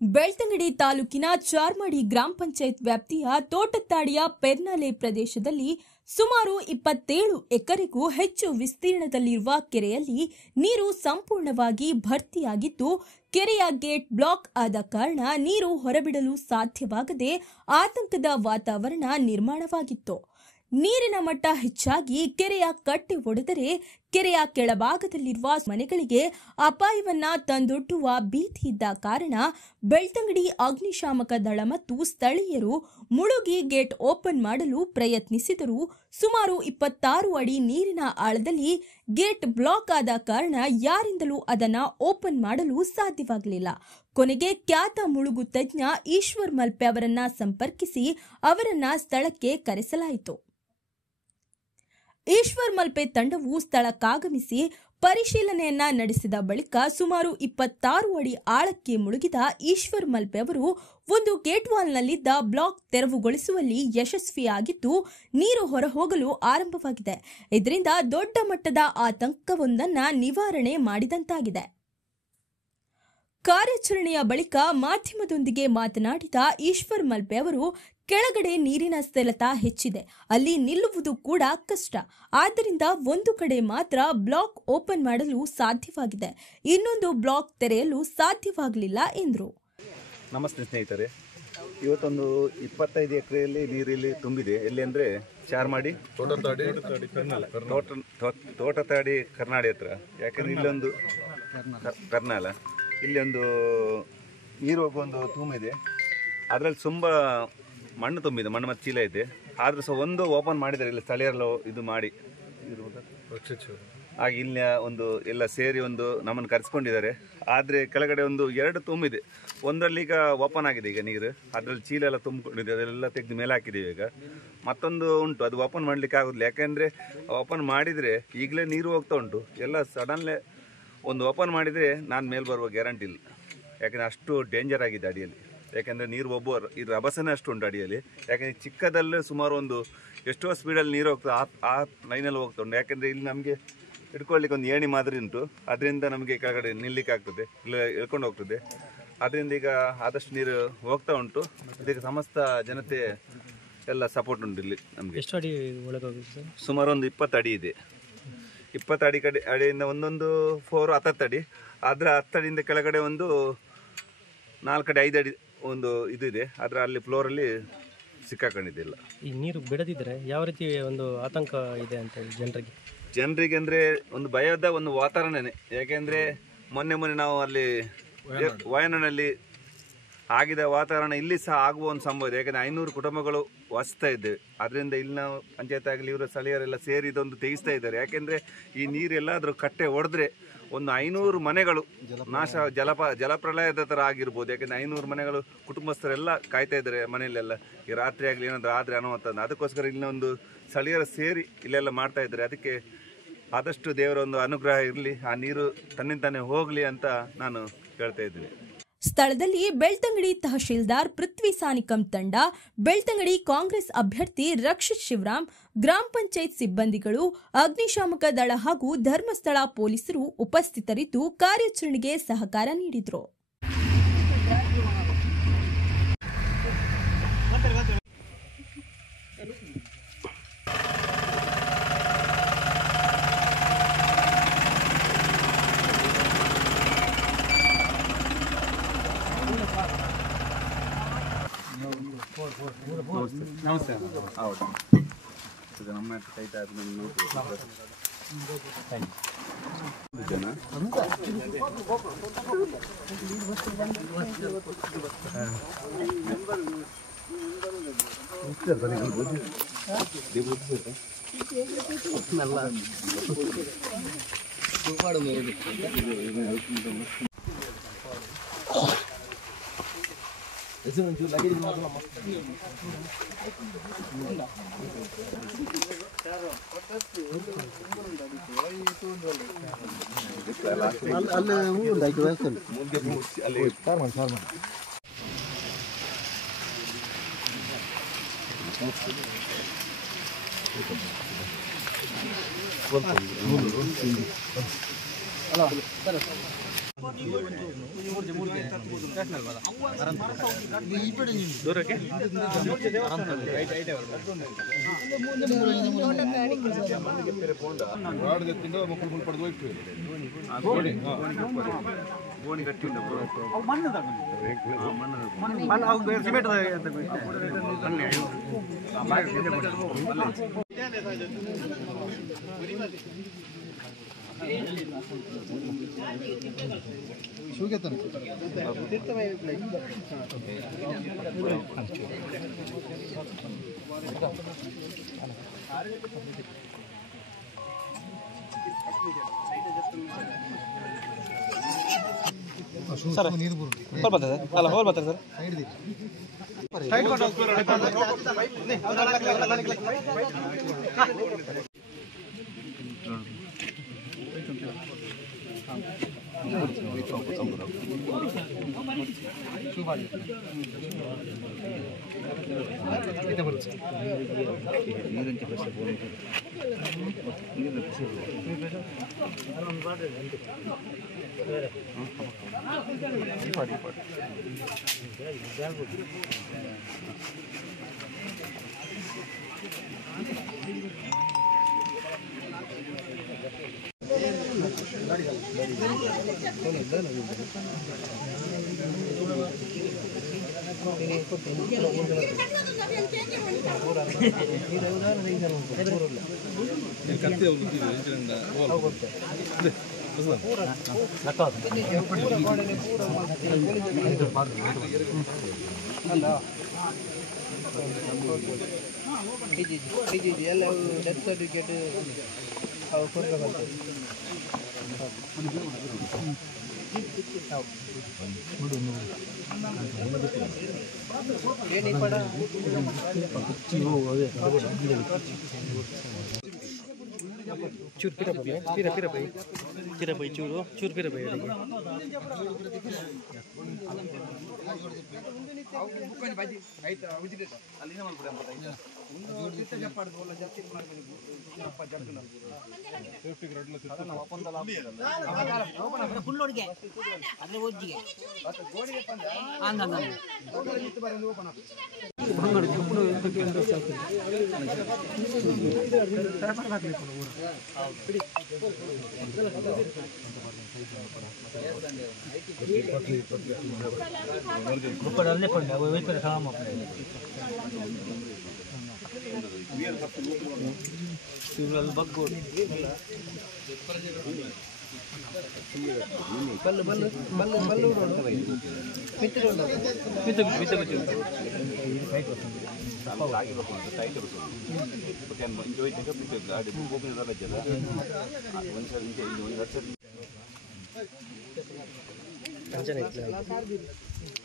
ಬೆಳ್ತಂಗಡಿ ತಾಲೂಕಿನ ಚಾರ್ಮಾಡಿ ಗ್ರಾಮ ಪಂಚಾಯತ್ ವ್ಯಾಪ್ತಿಯ ತೋಟತ್ತಾಡಿಯ ಪೆರ್ನಾಲೆ ಪ್ರದೇಶದಲ್ಲಿ ಸುಮಾರು 27 ಎಕರೆಗೂ ಹೆಚ್ಚು ವಿಸ್ತೀರ್ಣದಲ್ಲಿರುವ ಕೆರೆಯಲ್ಲಿ ನೀರು ಸಂಪೂರ್ಣವಾಗಿ ಭರ್ತಿಯಾಗಿದ್ದು ಕೆರೆಯ ಗೇಟ್ ಬ್ಲಾಕ್ ಆದ ಕಾರಣ ನೀರು ಹೊರಬಿಡಲು ಸಾಧ್ಯವಾಗದೆ ಆತಂಕದ ವಾತಾವರಣ ನಿರ್ಮಾಣವಾಗಿತ್ತು. ನೀರಿನ ಮಟ್ಟ ಹೆಚ್ಚಾಗಿ ಕೆರೆಯ ಕಟ್ಟೆ ಒಡೆದರೆ ಕೆರೆಯ ಕೆಳಭಾಗದಲ್ಲಿರುವ ಮನೆಗಳಿಗೆ ಅಪಾಯವನ್ನ ತಂದೊಡ್ಡುವ ಭೀತಿ ಇದ್ದ ಕಾರಣ ಬೆಳ್ತಂಗಡಿ ಅಗ್ನಿಶಾಮಕ ದಳ ಮತ್ತು ಸ್ಥಳೀಯರು ಮುಳುಗಿ ಗೇಟ್ ಓಪನ್ ಮಾಡಲು ಪ್ರಯತ್ನಿಸಿದರೂ ಸುಮಾರು 26 ಅಡಿ ನೀರಿನ ಆಳದಲ್ಲಿ ಗೇಟ್ ಬ್ಲಾಕ್ ಆದ ಕಾರಣ ಯಾರಿಂದಲೂ ಅದನ್ನು ಓಪನ್ ಮಾಡಲು ಸಾಧ್ಯವಾಗಲಿಲ್ಲ. ಕೊನೆಗೆ ಖ್ಯಾತ ಮುಳುಗು ತಜ್ಞ ಈಶ್ವರ್ ಮಲ್ಪೆ ಅವರನ್ನ ಸಂಪರ್ಕಿಸಿ ಅವರನ್ನ ಸ್ಥಳಕ್ಕೆ ಕರೆಸಲಾಯಿತು. ಈಶ್ವರ್ ಮಲ್ಪೆ ತಂಡವು ಸ್ಥಳಕ್ಕಾಗಮಿಸಿ ಪರಿಶೀಲನೆಯನ್ನ ನಡೆಸಿದ ಬಳಿಕ ಸುಮಾರು 26 ಅಡಿ ಆಳಕ್ಕೆ ಮುಳುಗಿದ ಈಶ್ವರ್ ಮಲ್ಪೆ ಅವರು ಒಂದು ಗೇಟ್ ವಾಲ್ನಲ್ಲಿದ್ದ ಬ್ಲಾಕ್ ತೆರವುಗೊಳಿಸುವಲ್ಲಿ ಯಶಸ್ವಿಯಾಗಿದ್ದು ನೀರು ಹೊರಹೋಗಲು ಆರಂಭವಾಗಿದೆ. ಇದರಿಂದ ದೊಡ್ಡ ಮಟ್ಟದ ಆತಂಕವೊಂದನ್ನು ನಿವಾರಣೆ ಮಾಡಿದಂತಾಗಿದೆ. ಕಾರ್ಯಾಚರಣೆಯ ಬಳಿಕ ಮಾಧ್ಯಮದೊಂದಿಗೆ ಮಾತನಾಡಿದ ಈಶ್ವರ್ ಮಲ್ಪೆ ಅವರು ಕೆಳಗಡೆ ನೀರಿನ ಸೆಳೆತ ಹೆಚ್ಚಿದೆ, ಅಲ್ಲಿ ನಿಲ್ಲುವುದು ಕೂಡ ಕಷ್ಟ. ಆದ್ದರಿಂದ ಒಂದು ಕಡೆ ಮಾತ್ರ ಬ್ಲಾಕ್ ಓಪನ್ ಮಾಡಲು ಸಾಧ್ಯವಾಗಿದೆ, ಇನ್ನೊಂದು ಬ್ಲಾಕ್ ತೆರೆಯಲು ಸಾಧ್ಯವಾಗಲಿಲ್ಲ ಎಂದರು. ನಮಸ್ತೆ ಸ್ನೇಹಿತರೆ, ಇವತ್ತೊಂದು 25 ಎಕರೆಯಲ್ಲಿ ನೀರಿಲ್ಲಿ ತುಂಬಿದೆ. ಎಲ್ಲಿ ಅಂದರೆ ಚಾರ್ಮಾಡಿ ತೋಟತಾಡಿ ಕರ್ನಾಡಿ ಹತ್ರ. ಯಾಕಂದರೆ ಇಲ್ಲೊಂದು ಕರ್ನಾಲ, ಇಲ್ಲಿ ಒಂದು ನೀರು ಹೋಗುವ ಒಂದು ತುಂಬಿದೆ. ಅದರಲ್ಲಿ ತುಂಬ ಮಣ್ಣು ತುಂಬಿದೆ, ಮಣ್ಣು ಮತ್ತು ಚೀಲ ಇದೆ. ಆದರೂ ಸಹ ಒಂದು ಓಪನ್ ಮಾಡಿದ್ದಾರೆ, ಇಲ್ಲಿ ಸ್ಥಳೀಯರೆಲ್ಲ ಇದು ಮಾಡಿ ಹಾಗೆ ಇಲ್ಲಿ ಒಂದು ಎಲ್ಲ ಸೇರಿ ಒಂದು ನಮ್ಮನ್ನು ಕರೆಸ್ಕೊಂಡಿದ್ದಾರೆ. ಆದರೆ ಕೆಳಗಡೆ ಒಂದು 2 ತುಂಬಿದೆ, ಒಂದರಲ್ಲಿ ಈಗ ಓಪನ್ ಆಗಿದೆ ಈಗ ನೀರು. ಅದರಲ್ಲಿ ಚೀಲ ಎಲ್ಲ ತುಂಬಿಕೊಂಡಿದೆ, ಅದೆಲ್ಲ ತೆಗೆದು ಮೇಲೆ ಹಾಕಿದ್ದೀವಿ. ಈಗ ಮತ್ತೊಂದು ಉಂಟು, ಅದು ಓಪನ್ ಮಾಡಲಿಕ್ಕೆ ಆಗೋದಿಲ್ಲ. ಯಾಕೆಂದರೆ ಓಪನ್ ಮಾಡಿದರೆ ಈಗಲೇ ನೀರು ಹೋಗ್ತಾ ಉಂಟು. ಎಲ್ಲ ಸಡನ್ಲೇ ಒಂದು ಓಪನ್ ಮಾಡಿದರೆ ನಾನು ಮೇಲೆ ಬರುವ ಗ್ಯಾರಂಟಿ ಇಲ್ಲ, ಯಾಕೆಂದರೆ ಅಷ್ಟು ಡೇಂಜರ್ ಆಗಿದೆ ಅಡಿಯಲ್ಲಿ. ಯಾಕೆಂದರೆ ನೀರು ಈ ರಭಸನೇ ಅಷ್ಟು ಉಂಟು ಅಡಿಯಲ್ಲಿ. ಯಾಕೆಂದರೆ ಚಿಕ್ಕದಲ್ಲೇ ಸುಮಾರು ಒಂದು ಎಷ್ಟೋ ಸ್ಪೀಡಲ್ಲಿ ನೀರು ಹೋಗ್ತದೆ, ಆ ಲೈನಲ್ಲಿ ಹೋಗ್ತಾ ಉಂಟು. ಯಾಕೆಂದರೆ ಇಲ್ಲಿ ನಮಗೆ ಇಟ್ಕೊಳ್ಳಿಕ್ಕೆ ಒಂದು ಏಣಿ ಮಾದರಿ ಉಂಟು, ಅದರಿಂದ ನಮಗೆ ಕೆಳಗಡೆ ನಿಲ್ಲಲಿಕ್ಕೆ ಆಗ್ತದೆ, ಇಲ್ಲ ಎಳ್ಕೊಂಡು ಹೋಗ್ತದೆ. ಅದರಿಂದ ಈಗ ಆದಷ್ಟು ನೀರು ಹೋಗ್ತಾ ಉಂಟು. ಇದಕ್ಕೆ ಸಮಸ್ತ ಜನತೆ ಎಲ್ಲ ಸಪೋರ್ಟ್ ಉಂಟು ಇಲ್ಲಿ ನಮಗೆ. ಎಷ್ಟು ಅಡಿ ಒಳಗೆ ಹೋಗಿದೆ ಸರ್? ಸುಮಾರು ಒಂದು 20 ಅಡಿ ಇದೆ. 20 ಅಡಿ ಅಡಿಯಿಂದ ಒಂದೊಂದು 10 ಅಡಿ. ಅದರ 10 ಅಡಿಯಿಂದ ಕೆಳಗಡೆ ಒಂದು 4 ಅಡಿ 5 ಅಡಿ ಒಂದು ಇದು ಇದೆ. ಅದರ ಅಲ್ಲಿ ಫ್ಲೋರಲ್ಲಿ ಸಿಕ್ಕಾಕೊಂಡಿದ್ದಿಲ್ಲ. ಈ ನೀರು ಬಿಡದಿದ್ದರೆ ಯಾವ ರೀತಿ ಒಂದು ಆತಂಕ ಇದೆ ಅಂತ ಜನರಿಗೆ ಅಂದರೆ ಒಂದು ಭಯದ ಒಂದು ವಾತಾವರಣನೇ. ಯಾಕೆಂದರೆ ಮೊನ್ನೆ ನಾವು ಅಲ್ಲಿ ವಯನಾಡಿನಲ್ಲಿ ಆಗಿದ ವಾತಾವರಣ ಇಲ್ಲಿ ಸಹ ಆಗುವ ಒಂದು ಸಂಭವ ಇದೆ. ಯಾಕೆಂದರೆ 500 ಕುಟುಂಬಗಳು ವಾಸಿಸ್ತಾ ಇದ್ದೇವೆ. ಅದರಿಂದ ಇಲ್ಲಿ ನಾವು ಪಂಚಾಯತ್ ಆಗಲಿ ಇವರ ಸ್ಥಳೀಯರೆಲ್ಲ ಸೇರಿ ಇದೊಂದು ತೆಗಿಸ್ತಾ ಇದ್ದಾರೆ. ಯಾಕೆಂದರೆ ಈ ನೀರೆಲ್ಲಾದರೂ ಕಟ್ಟೆ ಒಡೆದ್ರೆ ಒಂದು 500 ಮನೆಗಳು ನಾಶ, ಜಲಪ್ರಳಯದ ಥರ ಆಗಿರ್ಬೋದು. ಯಾಕೆಂದರೆ 500 ಮನೆಗಳು ಕುಟುಂಬಸ್ಥರೆಲ್ಲ ಕಾಯ್ತಾ ಇದ್ದಾರೆ ಮನೆಯಲ್ಲೆಲ್ಲ. ಈ ರಾತ್ರಿ ಆಗಲಿ ಏನಾದರೂ ಆದರೆ ಅನ್ನುವಂಥ, ಅದಕ್ಕೋಸ್ಕರ ಇಲ್ಲೊಂದು ಸ್ಥಳೀಯರ ಸೇರಿ ಇಲ್ಲೆಲ್ಲ ಮಾಡ್ತಾ ಇದ್ದಾರೆ. ಅದಕ್ಕೆ ಆದಷ್ಟು ದೇವರ ಒಂದು ಅನುಗ್ರಹ ಇರಲಿ, ಆ ನೀರು ತನ್ನಿಂತಾನೇ ಹೋಗಲಿ ಅಂತ ನಾನು ಹೇಳ್ತಾ ಇದ್ದೀನಿ. ಸ್ಥಳದಲ್ಲಿ ಬೆಳ್ತಂಗಡಿ ತಹಶೀಲ್ದಾರ್ ಪೃಥ್ವಿ ಸಾನಿಕಂ ತಂಡ, ಬೆಳ್ತಂಗಡಿ ಕಾಂಗ್ರೆಸ್ ಅಭ್ಯರ್ಥಿ ರಕ್ಷಿತ್ ಶಿವರಾಮ್, ಗ್ರಾಮ ಪಂಚಾಯತ್ ಸಿಬ್ಬಂದಿಗಳು, ಅಗ್ನಿಶಾಮಕ ದಳ ಹಾಗೂ ಧರ್ಮಸ್ಥಳ ಪೊಲೀಸರು ಉಪಸ್ಥಿತರಿದ್ದು ಕಾರ್ಯಾಚರಣೆಗೆ ಸಹಕಾರ ನೀಡಿದರು. ನಮಸ್ತೆ. ಹೌದು, ನಮ್ಮ ಕೈತ ದೂರಕ್ಕೆ ಗೋಣಿ ಗಟ್ಟಿ ಉಂಟು ಸರ್ ಹೋಲ್ ಬರ್ತದೆ ಅಲ್ಲ ಹೋಲ್ ಬರ್ತದೆ ಸರ್ ಎಲ್ಲ ಡೆತ್ ಸರ್ಟಿಫಿಕೇಟ್ ಕೊಡಬೇಕಾಗ್ತದೆ. ಚೂರು ಪಿರಪೈ ಚೂರು ಪಿರಪೈ ಅಡಿಗೆ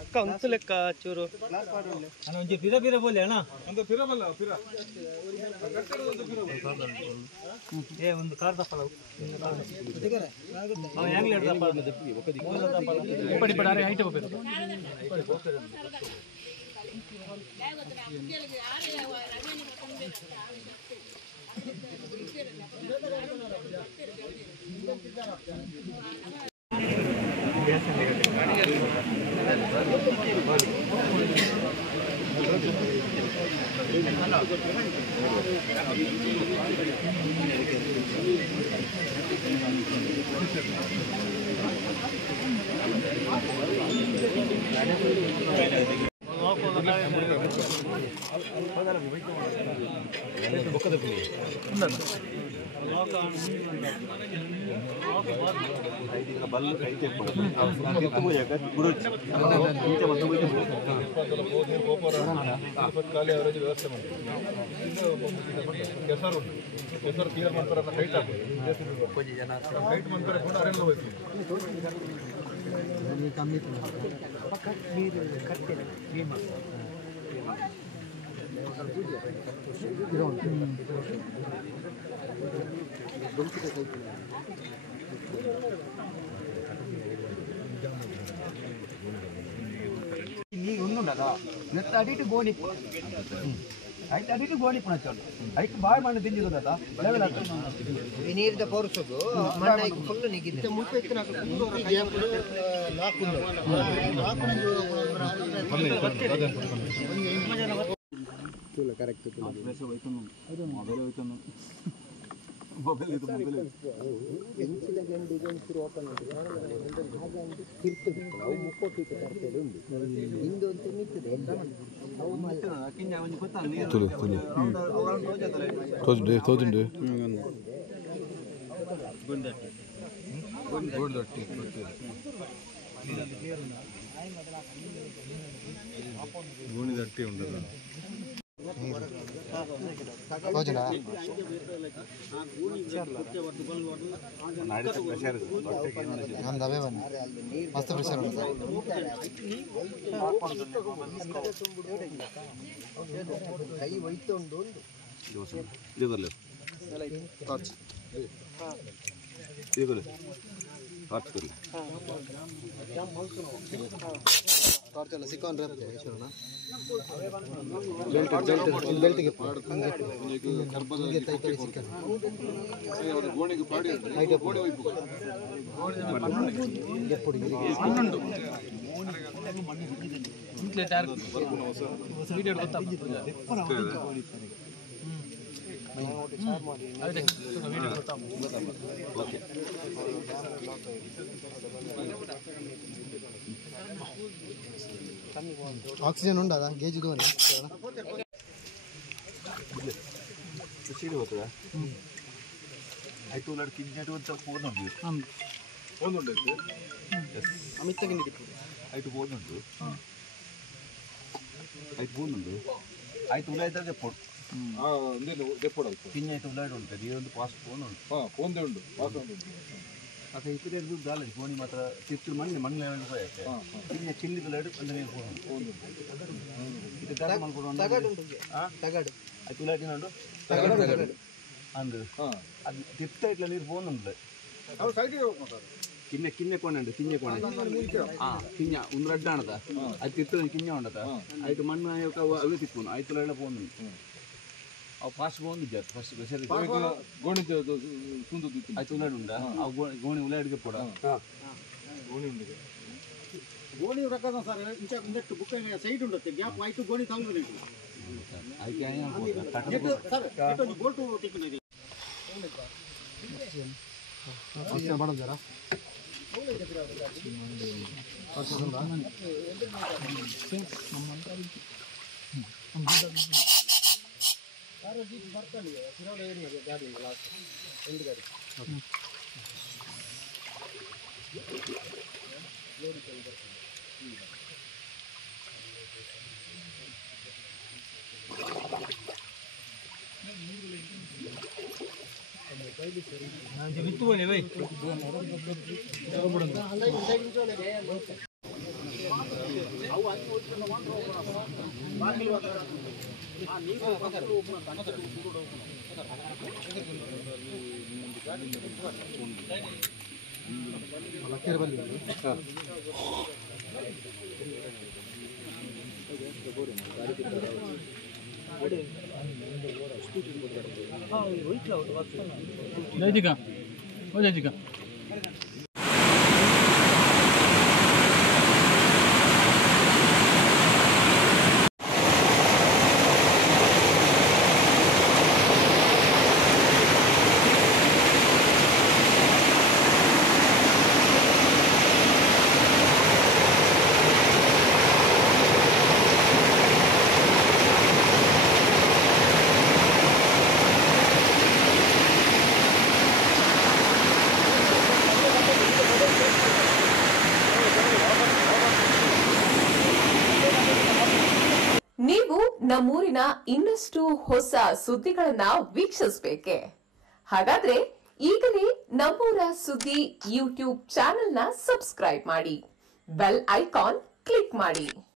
ಅಕ್ಕ ಒಂದು ಲೆಕ್ಕ ಚೂರು ಪಿರ ಬೋಲೆ ಅಣ್ಣ ಏ ಒಂದು ಕಾರ್ ದಪ್ಪಲ ಹೈಟ್ ಹೋಗ್ಬೇಕು ಬಲ್ಲು ಕೈ ಖಾಲಿ ಅವರೇಜ್ ವ್ಯವಸ್ಥೆ ಮಾಡಿ ಕೆಸರು ಕೆಸರು ಕ್ಲಿಯರ್ ಮಾಡ್ತಾರೆ ಹೈಟ್ ಹಾಕಿ ಹೈಟ್ ಮಾಡ್ತಾರೆ ಕೂಡ ಅರೇಂಜ್ ಹೋಯ್ತು ನೀ ಒಂದುಂಡಲ್ಲ ನೆತ್ತ ಅಡಿಟ್ಟು ಗೋಣಿ అయితే అడిగి గోడి పనొచ్చాడు అయితే బాయ్ మంది తింజిరుదట లెవెల్ అట వినీర్ద పౌరుషకు మన్నైకు ఫుల్ నిగిద్ದೆ ಮುಟ್ಟೈತೆ నాకు ಪೂರ್ತಿ ಗ್ಯಾಪ್ ಲಾಕುಂದು ತುಲ ಕರೆಕ್ಟ್ ತುಲ ಪ್ರೆಷರ್ ಹೋಯ್ತನು ಮೊಬೈಲ್ ಹೋಯ್ತನು ಮೊಬೈಲ್ ಇದು ಮೊಬೈಲ್ ಎಂಚಿನ ಗಂಡಿಗೆ ಶುರು ಓಪನ್ ಆಗಿದೆ ಹಾಗೆ ಅಂತ ತಿರ್ತದೆ ನಾವು ಮುಕ್ಕೋಟಿಗೆ ತರ್ತೇವೆ ಉಂಟು ಇಂದು ಅಂತ ನಿಂತಿದೆ ನಾವು ಮಾಡ್ತೇವೆ ಕಿಂಜ ಒಂದು ಗೊತ್ತಾಗ ನೀರು ತುಲು ತುಲು ಅವರನ್ನು ರೋಜ್ ತೋಜುಂಡು ಗೋಂದಟ್ಟಿ ಗೋಣಿದಟ್ಟಿ ಉಂಟಲ್ಲ ತೋಜುನಾ ನಮ್ದು ಅವೇ ಬನ್ನಿ ಮಸ್ತ್ ಪ್ರೆಷರ್ ಉಂಟು ಕೈ ಒಯ್ತು ಉಂಟು ಟಾರ್ಚ್ ಸಿಕ್ಕೊಂಡ್ರೆ ಬೆಲ್ಟಿಗೆ ఆక్సిజన్ ఉండదా గేజ్ దోని ಸೀಡಿ ಹೋಗ್ತದ ಆಯ್ತು ಉಳ್ಳಾಡಿ ಕಿಂಜಾಟಿ ಅಂತ ಫೋನ್ ಉಂಟು ಫೋನ್ ಉಂಟು ಅಮಿತ್ಗೆ ಆಯ್ತು ಫೋನ್ ಉಂಟು ಆಯ್ತು ಫೋನ್ ಉಂಟು ಆಯ್ತು ಉಳ್ಳಾಯ್ತಾರೆ ದೆಪ್ಪೋಡು ದೆಪ್ಪೋಡು ಕಿಂಜ ಆಯ್ತು ಉಳ್ಳಾಡಿ ಉಂಟು ಇದೊಂದು ಪಾಸ್ಟ್ ಫೋನ್ ಉಂಟು ಫೋನ್ದೇ ಉಂಟು ಪಾಸ್ ಉಂಟು ಅದೇ ಇಪ್ಪತ್ತು ದುಡ್ಡು ಅಲ್ಲ ಫೋನಿ ಮಾತ್ರ ತಿರ್ತು ಮಣ್ಣು ಲೆವೆಲ್ ಹೋಯ್ತೆ ಕಿಂಜ ಚಿಲ್ಲಿದ ಲೆಡ್ ಅಂದ್ರೆ ಫೋನ್ ಉಂಟು ಇದು ದಾಟ ಮಾಡ್ಕೊಡು ತಗಡು ಆಯ್ತು ಉಳ್ಳಾಡಿ ನೋಡು ಅಂದು ಅದು ತಿರ್ತಾ ಇಟ್ಲ ನೀರು ಫೋನ್ ಉಂಟು ಅವ್ರು ಸೈಡಿಗೆ ಹೋಗ್ತಾರೆ ಕಿನ್ನೆ ಕಿನ್ನೆ ಕೊಂಡೆ ಕಿನ್ನೆ ಕೊಂಡೆ ಕಿನ್ನ ಒಂದು ರಡ್ಡ ಆಣದ ಅದು ತಿರ್ತದ ಕಿನ್ನೆ ಉಂಡದ ಆಯ್ತು ಮಣ್ಣು ಅವೇ ತಿಕ್ಕೋನು ಆಯ್ತು ಎಲ್ಲ ಫೋನ್ ಅವು ಫಾಸ್ಟ್ ಫೋನ್ ಇದ್ದ ಫಸ್ಟ್ ಗೋಣಿ ಸುಂದು ಆಯ್ತು ಉಳ್ಳಾಡಿ ಉಂಡ ಅವು ಗೋಣಿ ಉಳ್ಳಾಡಿಗೆ ಪೋಡ ಗೋಣಿ ಉಂಡು ಗೋಣಿ ರಕದ ಸರ್ ಇಂಚ ನೆಟ್ ಬುಕ್ ಸೈಡ್ ಉಂಡತ್ತೆ ಗ್ಯಾಪ್ ಆಯ್ತು ಗೋಣಿ ತಗೊಂಡು ಆಯ್ತು ಸರ್ ಇಟೊಂದು ಬೋಲ್ಟು ಟಿಕ್ಕಿದೆ ಮಾಡೋದಾರ ನೀವು ನಮ್ಮೂರಿನ ಇನ್ನಷ್ಟು ಹೊಸ ಸುದ್ದಿಗಳನ್ನ ವೀಕ್ಷಿಸಬೇಕೆ? ಹಾಗಾದ್ರೆ ಈಗಲೇ ನಮ್ಮೂರ ಸುದ್ದಿ ಯೂಟ್ಯೂಬ್ ಚಾನೆಲ್ನ ಸಬ್ಸ್ಕ್ರೈಬ್ ಮಾಡಿ, ಬೆಲ್ ಐಕಾನ್ ಕ್ಲಿಕ್ ಮಾಡಿ.